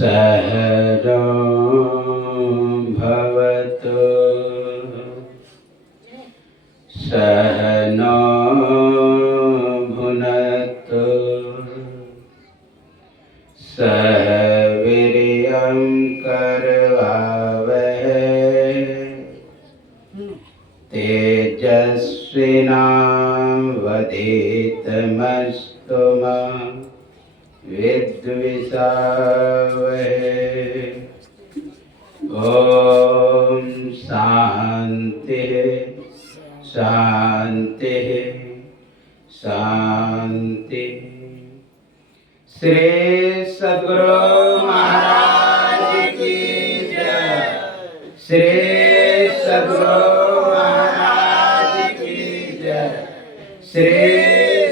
सहजो भवतु सहनो भुनक्तु सह वीर्यं करवावहै तेजस्विनावधीतमस्तु मा विद्विषावहै। ओम शांति शांति शांति। श्री सद्गुरु महाराज की जय। श्री सद्गुरु महाराज की जय। श्री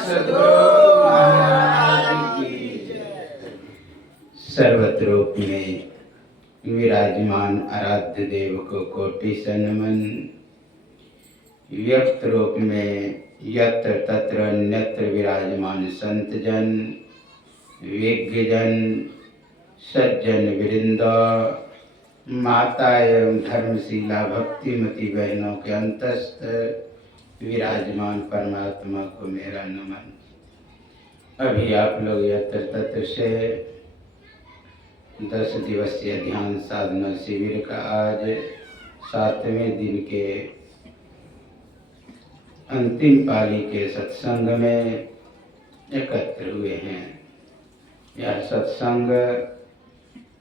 सद्गुरु महाराज की जय। सर्वत्र रूप में विराजमान आराध्य देव को कोटि से नमन। व्यक्त रूप में यत्र तत्र अन्यत्र विराजमान संत जन, विज्ञ जन, सज्जन वृंद, माता एवं धर्मशीला भक्तिमती बहनों के अंतस्थ विराजमान परमात्मा को मेरा नमन। अभी आप लोग यत्र तत्र से 10 दिवसीय ध्यान साधना शिविर का आज 7वें दिन के अंतिम पाली के सत्संग में एकत्र हुए हैं। यह सत्संग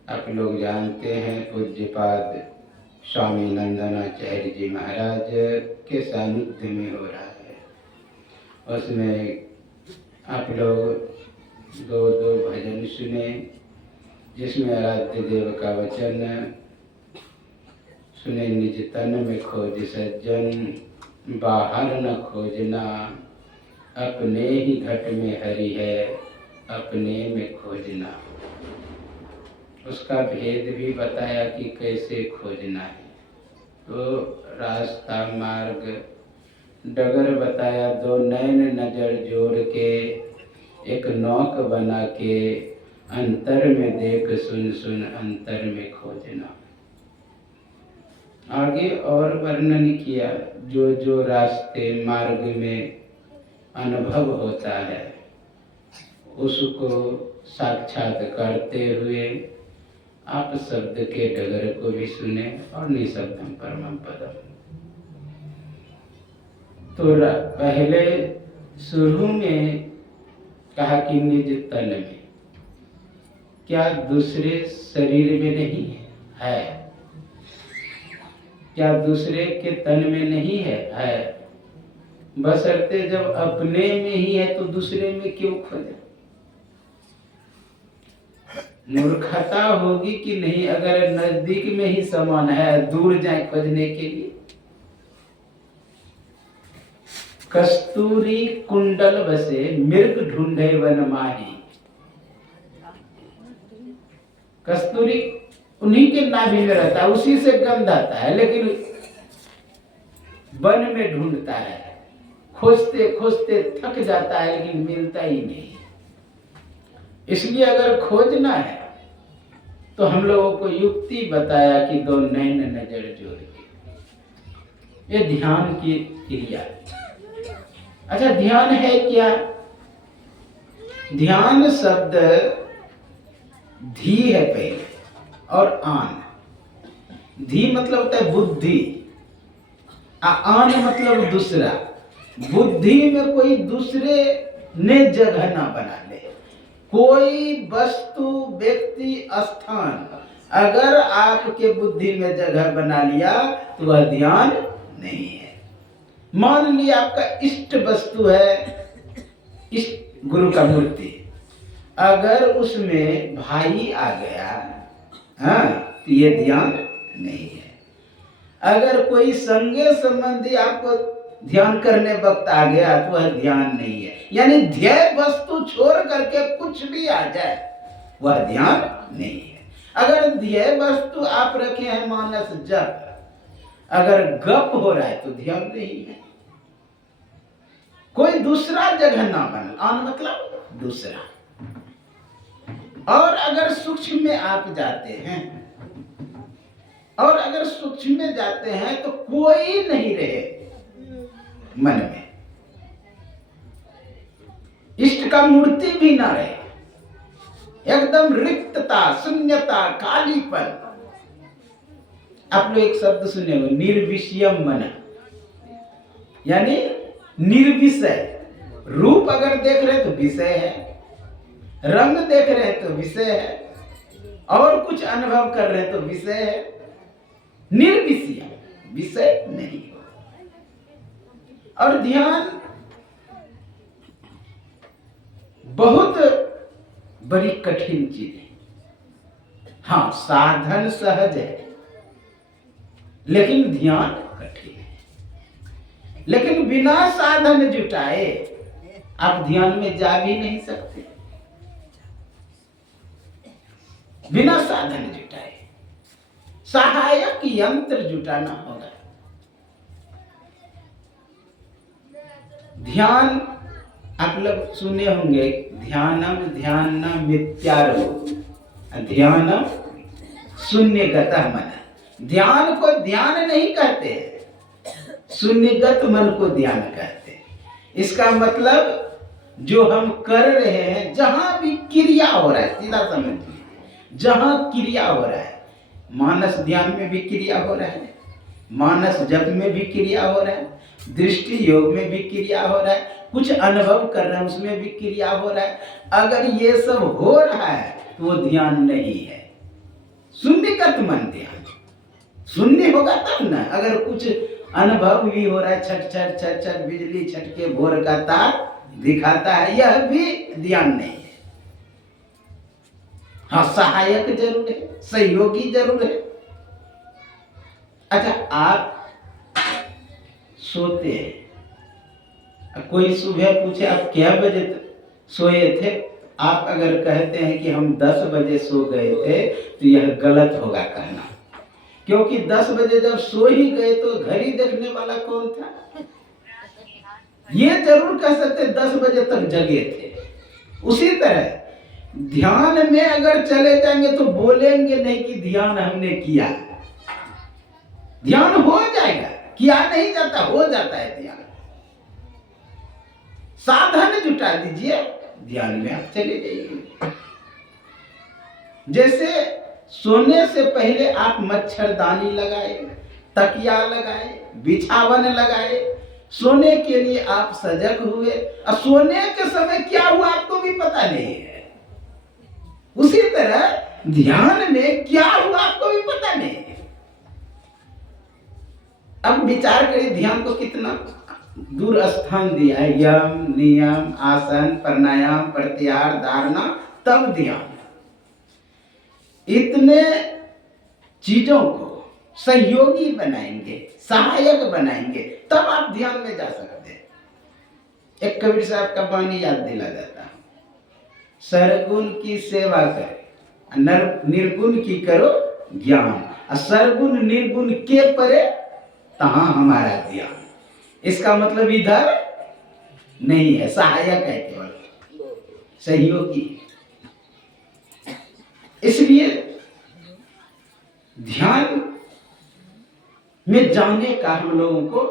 आप लोग जानते हैं पूज्यपाद स्वामी नंदनाचार्य जी महाराज के सानिध्य में हो रहा है। उसमें आप लोग दो भजन सुने, जिसमें आराध्य देव का वचन सुने। निज तन में खोज सज्जन, बाहर न खोजना, अपने ही घट में हरि है, अपने में खोजना। उसका भेद भी बताया कि कैसे खोजना है। तो रास्ता मार्ग डगर बताया। 2 नैन नजर जोड़ के एक नौक बना के, अंतर में देख सुन सुन अंतर में खोजना। आगे और वर्णन किया जो जो रास्ते मार्ग में अनुभव होता है उसको साक्षात करते हुए आप शब्द के डगर को भी सुने और निशब्दम परमं पदम। तो पहले शुरू में कहा कि निज तन में, क्या दूसरे शरीर में नहीं है? क्या दूसरे के तन में नहीं है? है। बशर्ते जब अपने में ही है तो दूसरे में क्यों खोजे? मूर्खता होगी कि नहीं अगर नजदीक में ही समान है, दूर जाए खोजने के लिए। कस्तूरी कुंडल बसे मृग ढूंढे वन माही। कस्तूरी उन्हीं के नाभि में रहता है, उसी से गंध आता है, लेकिन वन में ढूंढता है, खोजते खोजते थक जाता है, लेकिन मिलता ही नहीं। इसलिए अगर खोजना है तो हम लोगों को युक्ति बताया कि 2 नैन नजर जोड़ के, ये ध्यान की क्रिया। अच्छा, ध्यान है क्या? ध्यान शब्द धी है पहले और आन। धी मतलब होता है बुद्धि, आन मतलब दूसरा। बुद्धि में कोई दूसरे ने जगह ना बना ले। कोई वस्तु, व्यक्ति, स्थान अगर आपके बुद्धि में जगह बना लिया तो वह ध्यान नहीं है। मान लिया आपका इष्ट वस्तु है, इष्ट गुरु का मूर्ति, अगर उसमें भाई आ गया, हाँ, तो ये ध्यान नहीं है। अगर कोई संगे संबंधी आपको ध्यान करने वक्त आ गया तो वह ध्यान नहीं है। यानी ध्येय वस्तु छोड़ करके कुछ भी आ जाए वह ध्यान नहीं है। अगर ध्येय वस्तु आप रखे हैं मानस जप, अगर गप हो रहा है तो ध्यान नहीं है। कोई दूसरा जगह ना बना, आन मतलब दूसरा। और अगर सूक्ष्म में आप जाते हैं, और अगर सूक्ष्म में जाते हैं तो कोई नहीं रहे मन में, इष्ट का मूर्ति भी ना रहे, एकदम रिक्तता, शून्यता, खालीपन। आप लोग एक शब्द सुने हो, निर्विषयम मन, यानी निर्विषय। रूप अगर देख रहे तो विषय है, रंग देख रहे हैं तो विषय है, और कुछ अनुभव कर रहे हैं तो विषय है। निर्विषय, विषय नहीं। और ध्यान बहुत बड़ी कठिन चीज है। हाँ, साधन सहज है, लेकिन ध्यान कठिन है। लेकिन बिना साधन जुटाए आप ध्यान में जा भी नहीं सकते। बिना साधन जुटाए सहायक यंत्र जुटाना होगा। ध्यान आप लोग सुने होंगे, ध्यानम ध्यान मित्यारो, ध्यानम शून्यगतः मन। ध्यान को ध्यान नहीं कहते, शून्यगत मन को ध्यान कहते। इसका मतलब जो हम कर रहे हैं, जहां भी क्रिया हो रहा है, सीधा समझ लीजिए, जहां क्रिया हो रहा है, मानस ध्यान में भी क्रिया हो रहा है, मानस जप में भी क्रिया हो रहा है, दृष्टि योग में भी क्रिया हो रहा है, कुछ अनुभव कर रहे हैं उसमें भी क्रिया हो रहा है। अगर ये सब हो रहा है तो वो ध्यान नहीं है, शून्यगत मन ध्यान। शून्य होगा तब ना। अगर कुछ अनुभव भी हो रहा है, छट छट छट छट बिजली छटके भोर का तार दिखाता है, यह भी ध्यान नहीं है। हाँ, सहायक जरूर है, सहयोगी जरूर है। अच्छा, आप सोते हैं, कोई सुबह पूछे आप क्या बजे सोए थे, आप अगर कहते हैं कि हम 10 बजे सो गए थे, तो यह गलत होगा कहना। क्योंकि 10 बजे जब सो ही गए तो घड़ी देखने वाला कौन था? ये जरूर कह सकते 10 बजे तक जगे थे। उसी तरह ध्यान में अगर चले जाएंगे तो बोलेंगे नहीं कि ध्यान हमने किया। ध्यान हो जाएगा, किया नहीं जाता, हो जाता है ध्यान। साधन जुटा दीजिए, ध्यान में आप चले जाइए। जैसे सोने से पहले आप मच्छरदानी लगाए, तकिया लगाए, बिछावन लगाए, सोने के लिए आप सजग हुए, और सोने के समय क्या हुआ आपको भी पता नहीं है। उसी तरह ध्यान में क्या हुआ आपको भी पता नहीं है। अब विचार करिए, ध्यान को कितना दूर स्थान दिया है। यम, नियम, आसन, प्राणायाम, प्रत्याहार, धारणा, तब ध्यान। इतने चीजों को सहयोगी बनाएंगे, सहायक बनाएंगे, तब आप ध्यान में जा सकते हैं। एक कबीर साहब का वाणी याद दिला जाता है, सरगुण की सेवा करे, निर्गुण की करो ज्ञान, और सरगुण निर्गुण के परे तहां हमारा ध्यान। इसका मतलब इधर नहीं है, सहायक है, केवल सहयोगी। इसलिए ध्यान में जाने का हम लोगों को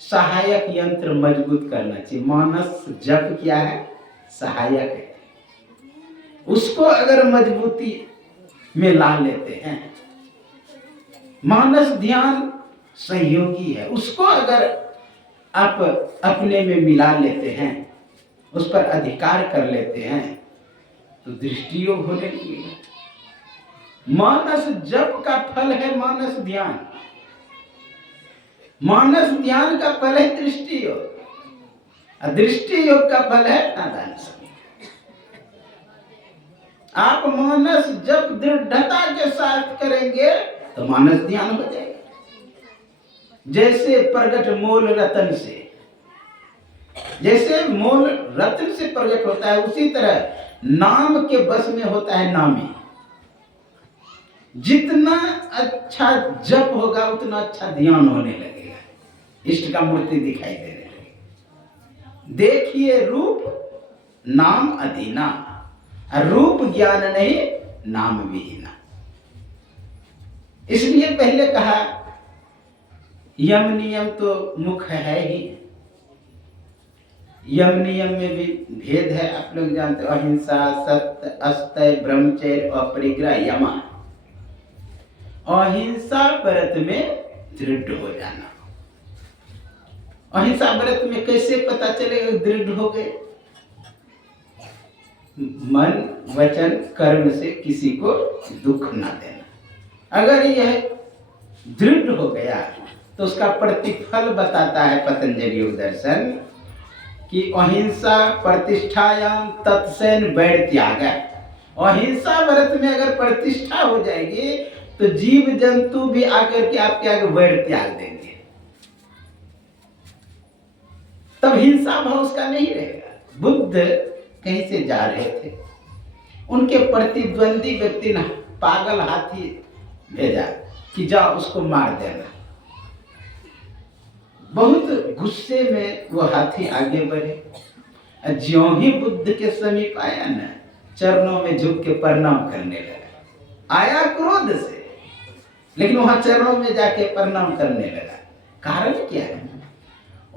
सहायक यंत्र मजबूत करना चाहिए। मानस जप क्या है? सहायक है। उसको अगर मजबूती में ला लेते हैं, मानस ध्यान सहयोगी है, उसको अगर आप अपने में मिला लेते हैं, उस पर अधिकार कर लेते हैं, तो दृष्टि योग होने लगेगा। मानस जप का फल है मानस ध्यान, मानस ध्यान का फल है दृष्टि योग, और दृष्टि योग का फल है नादान समय। आप मानस जप दृढ़ता के साथ करेंगे तो मानस ध्यान हो जाएगा। जैसे प्रगट मोल रतन से, जैसे मोल रत्न से प्रकट होता है, उसी तरह नाम के बस में होता है नामी। जितना अच्छा जप होगा उतना अच्छा ध्यान होने लगेगा, इष्ट का मूर्ति दिखाई देने लगेगी। देखिए रूप नाम अधीना, और रूप ज्ञान नहीं नाम विहीना। इसलिए पहले कहा यम नियम तो मुख्य है ही। यम नियम में भी भेद है, आप लोग जानते हो, अहिंसा, सत्य, अस्तेय, ब्रह्मचर्य, अपरिग्रह, यमा। अहिंसा व्रत में दृढ़ हो जाना। अहिंसा व्रत में कैसे पता चलेगा दृढ़ हो गए? मन वचन कर्म से किसी को दुख ना देना। अगर यह दृढ़ हो गया तो उसका प्रतिफल बताता है पतंजलि योग दर्शन कि अहिंसा प्रतिष्ठायाम तत्सेन वैर त्याग। अहिंसा व्रत में अगर प्रतिष्ठा हो जाएगी तो जीव जंतु भी आकर के आपके आगे वैर त्याग देंगे, तब हिंसा भाव उसका नहीं रहेगा। बुद्ध कहीं से जा रहे थे, उनके प्रतिद्वंदी व्यक्ति ने पागल हाथी भेजा कि जाओ उसको मार देना। बहुत गुस्से में वो हाथी आगे बढ़े, ज्यों ही बुद्ध के समीप आया न, चरणों में झुक के प्रणाम करने लगा। आया क्रोध से, लेकिन वहां चरणों में जाके प्रणाम करने लगा। कारण क्या है?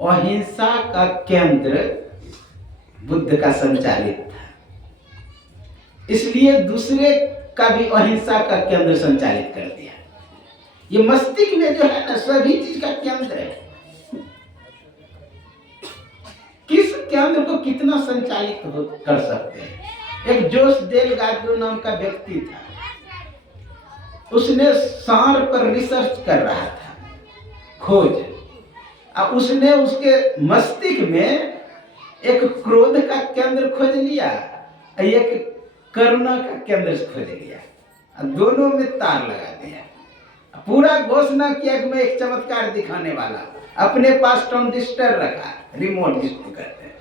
अहिंसा का केंद्र बुद्ध का संचालित था, इसलिए दूसरे का भी अहिंसा का केंद्र संचालित कर दिया। ये मस्तिष्क में जो है ना, सभी चीज का केंद्र है। किस केंद्र को कितना संचालित कर सकते हैं? एक जोस डेलगाडो नाम का व्यक्ति था, उसने सांड पर रिसर्च कर रहा था, खोज। अब उसने उसके मस्तिष्क में एक क्रोध का केंद्र खोज लिया, एक करुणा का केंद्र खोज लिया, दोनों में तार लगा दिया। पूरा घोषणा किया कि मैं एक चमत्कार दिखाने वाला, अपने पास ट्रांजिस्टर रखा, रिमोट जिसको कहते हैं।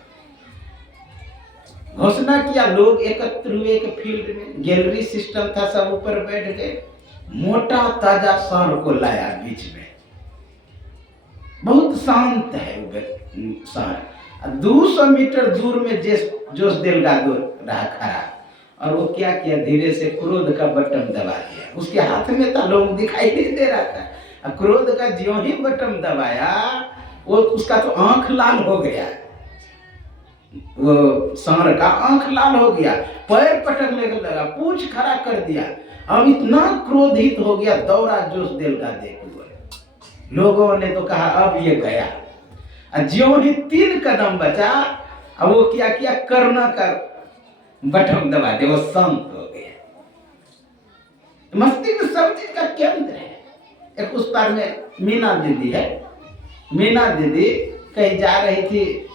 घोषणा किया, लोग एकत्र हुए एक फील्ड में, गैलरी सिस्टम था, सब ऊपर बैठ गए। मोटा ताजा सांड को लाया बीच में, बहुत शांत है वो सांड। 200 मीटर दूर में जोस डेलगाडो रहा खड़ा, और वो क्या किया, धीरे से क्रोध का बटन दबा दिया। उसके हाथ में था, लोग दिखाई नहीं दे रहा था। क्रोध का ज्यों ही बटन दबाया, वो उसका तो आंख लाल हो गया, वो सांड का आंख लाल हो गया, पैर पटकने लगा, पूंछ खड़ा कर दिया। अब इतना क्रोधित हो गया, दौड़ा जोस डेलगाडो। लोगों ने तो कहा अब ये गया। ज्यों ही 3 कदम बचा, अब वो क्या किया, करुणा का बटन दबा दे, वो शांत हो गया। मस्तिष्क सब चीज का केंद्र है। एक उस पार में मीना दीदी है, मीना दीदी कहीं जा रही थी